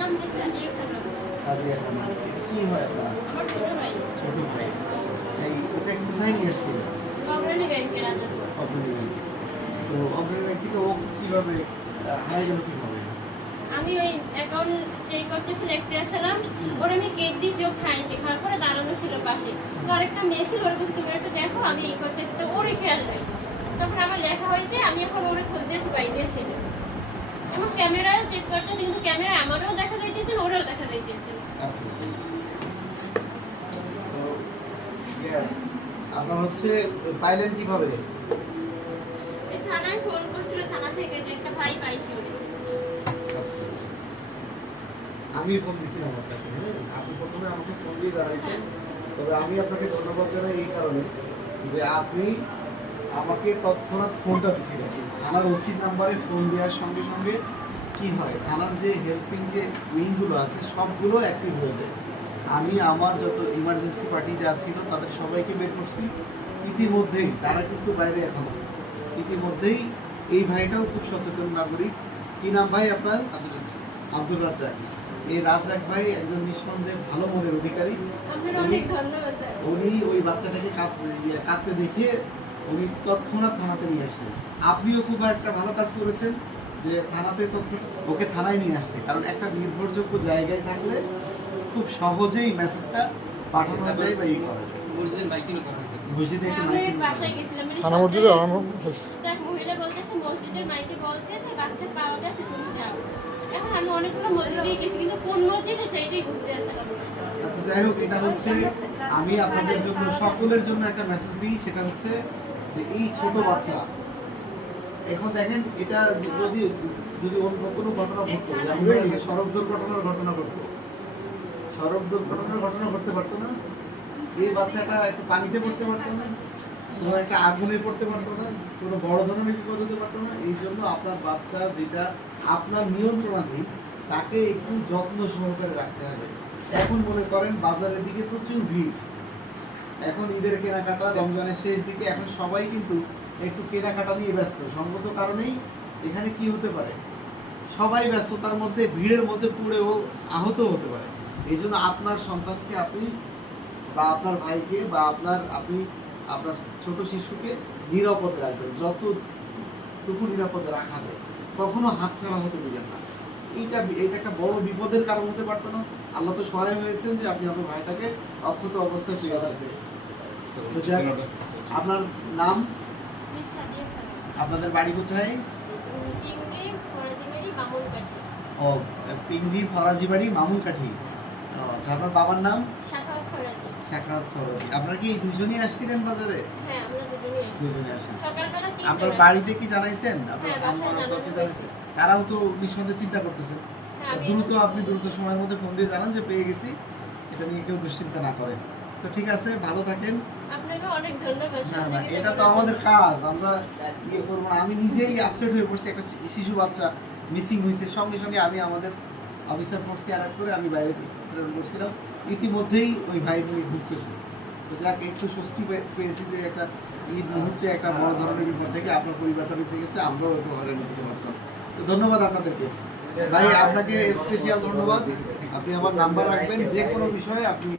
নাম সাদিয়া খানম। সাদিয়া খানম। কি হয় আপনার? আমার ছোট ভাই। ছোট ভাই। এই ওকে কোথায় নিয়ে এসেছিলেন? অগ্রণী ব্যাংকের আজাদ। অগ্রণী ব্যাংকে। তো অগ্রণী ব্যাংক থেকে ও কিভাবে হারিয়ে গেল কিভাবে? আমি ওই অ্যাকাউন্ট পে করতে সিলেক্ট করেছিলাম, ওর আমি কেক দিয়েছি, ও খাইছে, খাওয়ার পরে দাঁড়ানো ছিল পাশে। তো আরেকটা মেয়ে ছিল, ওর কাছে তুমি একটু দেখো, আমি এই করতেছি, তো ওরই খেয়াল নাই। তখন আমার লেখা হয়েছে, আমি এখন ওরে খুঁজতেছি পাইতেছিল। এমন ক্যামেরায় চেক করতেছি, কিন্তু ক্যামেরায় আমারও দেখা যাইতেছিল, ওরেও দেখা যাইতেছিল। আচ্ছা আচ্ছা। তো আপনার হচ্ছে পাইলেন কিভাবে? এই থানায় ফোন করছিল, থানা থেকে যে একটা ভাই পাইছি ওরে। আচ্ছা, আচ্ছা। আমি ফোন দিয়েছিলাম আপনাকে, হ্যাঁ আপনি প্রথমে আমাকে ফোন দিয়ে দাঁড়াইছেন, তবে আমি আপনাকে ধন্যবাদ জানাই এই কারণে যে আপনি আমাকে তৎক্ষণাৎ ফোনটা দিয়েছিলেন। থানার ওসির নাম্বারে ফোন দেওয়ার সঙ্গে সঙ্গে কি হয়, থানার যে হেল্পিং যে উইংগুলো আছে সবগুলো অ্যাক্টিভ হয়ে যায়। আমি আমার যত ইমার্জেন্সি পার্টি যা ছিল তাদের সবাইকে বের করছি ইতিমধ্যেই, তারা কিন্তু বাইরে এখনো। ইতিমধ্যেই এই ভাইটাও খুব সচেতন নাগরিক। কি নাম ভাই আপনার? আব্দুর রাজ্জাক। এই রাজ্জাক ভাই একজন নিঃসন্দেহে ভালো মনের অধিকারী। আপনার অনেক ধন্যবাদ। উনি ওই বাচ্চাটাকে কাঁদতে দেখে উনি তৎক্ষণাৎ থানাতে নিয়ে আসছেন। আপনিও খুব একটা ভালো কাজ করেছেন যে থানাতে ওকে থানায় নিয়ে আসতে, কারণ একটা নির্ভরযোগ্য জায়গায় থাকলে খুব সহজেই মেসেজটা পাঠানো যায় বা করা যায়। মসজিদে একটু আমি মাইকিং বাসায় গেছিলাম, থানা মসজিদে এক মহিলা বলতেছে মসজিদের মাইকে বলছে যে বাচ্চা পাওয়া গেছে, তুমি যাও। এখন আমি অনেকগুলো মসজিদে গেছি, কিন্তু কোন মসজিদে সেইটাই বুঝতে আসলাম না। আচ্ছা যাই হোক, এটা হচ্ছে আমি আপনাদের জন্য সকলের জন্য একটা মেসেজ দিই, সেটা হচ্ছে যে এই ছোট বাচ্চা এখন দেখেন, এটা যদি যদি অন্য কোনো ঘটনা ঘটতো, যেমন সড়ক দুর্ঘটনার ঘটনা ঘটতো, সড়ক দুর্ঘটনার ঘটনা ঘটতে পারতো না, এই বাচ্চাটা একটু পানিতে পড়তে পারতো না, কোনো একটা আগুনে পড়তে পারতো না, কোনো বড় ধরনের বিপদ হতে পারতো না। এই জন্য আপনার বাচ্চা যেটা আপনার নিয়ন্ত্রণাধীন তাকে একটু যত্ন সহকারে রাখতে হবে। এখন মনে করেন বাজারের দিকে প্রচুর ভিড়, এখন ঈদের কেনাকাটা, রমজানের শেষ দিকে, এখন সবাই কিন্তু একটু কেনাকাটা নিয়ে ব্যস্ত। সঙ্গত কারণেই এখানে কি হতে পারে, সবাই ব্যস্ততার মধ্যে ভিড়ের মধ্যে পুড়েও আহত হতে পারে। এই জন্য আপনার সন্তানকে আপনি বা আপনার ভাইকে বা আপনি আপনার ছোট শিশুকে নিরাপদে রাখবেন, যতটুকু নিরাপদে রাখা যায়, কখনো হাতছাড়া হতে দিবেন না। এটা একটা বড় বিপদের কারণ হতে পারতো না। আল্লাহ তো সহায় হয়েছেন যে আপনি আপনার ভাইটাকে অক্ষত অবস্থায় পেয়েছেন। তো যাক, আপনার নাম, মিস সাদিয়া খানম। আপনাদের বাড়ি কোথায়? টিংরি ফরাজিবাড়ি মামুনকাটি। ও, পিংডি ফরাজিবাড়ি মামুনকাঠি। আচ্ছা, আপনার বাবার নাম? শাখাওয়াত ফরাজি। শাখাওয়াত ফরাজি। আপনারা কি এই দুজনেই আসছিলেন বাজারে? হ্যাঁ, আমরা দুজনেই আসছি। দুজনে আসছেন। সকালবেলা আপনার 3টা বাড়িতে কি জানাইছেন? আপনার হ্যাঁ, বাসায় আম্মা আব্বাকে জানানো জানাইছেন? তারাও তো নিঃসন্দেহে চিন্তা করতেছেন। হ্যাঁ, আমি আপনি দ্রুত সময়ের মধ্যে ফোন দিয়ে জানান যে পেয়ে গেছি, এটা নিয়ে কেউ দুশ্চিন্তা না করেন। তো ঠিক আছে, ভালো থাকেন। আপনাকে অনেক ধন্যবাদ। না, এটা তো আমাদের কাজ, আমরা ইয়ে করবো না। আমি নিজেই আপসেট হয়ে পড়ছি, একটা শিশু বাচ্চা মিসিং হয়েছে, সঙ্গে সঙ্গে আমি আমাদের অফিসার ফোর্সকে অ্যালার্ট করে আমি বাইরে প্রেরণ করছিলাম। ইতিমধ্যেই ওই ভাই বোন ঢুকতেছে। তো যাক, একটু স্বস্তি পেয়েছি যে একটা ঈদ মুহূর্তে একটা বড় ধরনের বিপদ থেকে আপনার পরিবারটা বেঁচে গেছে, আমরাও একটু ঘরের মধ্যে বাঁচলাম। তো ধন্যবাদ আপনাদেরকে ভাই, আপনাকে স্পেশাল ধন্যবাদ। আপনি আমার নাম্বার রাখবেন, যে কোনো বিষয়ে আপনি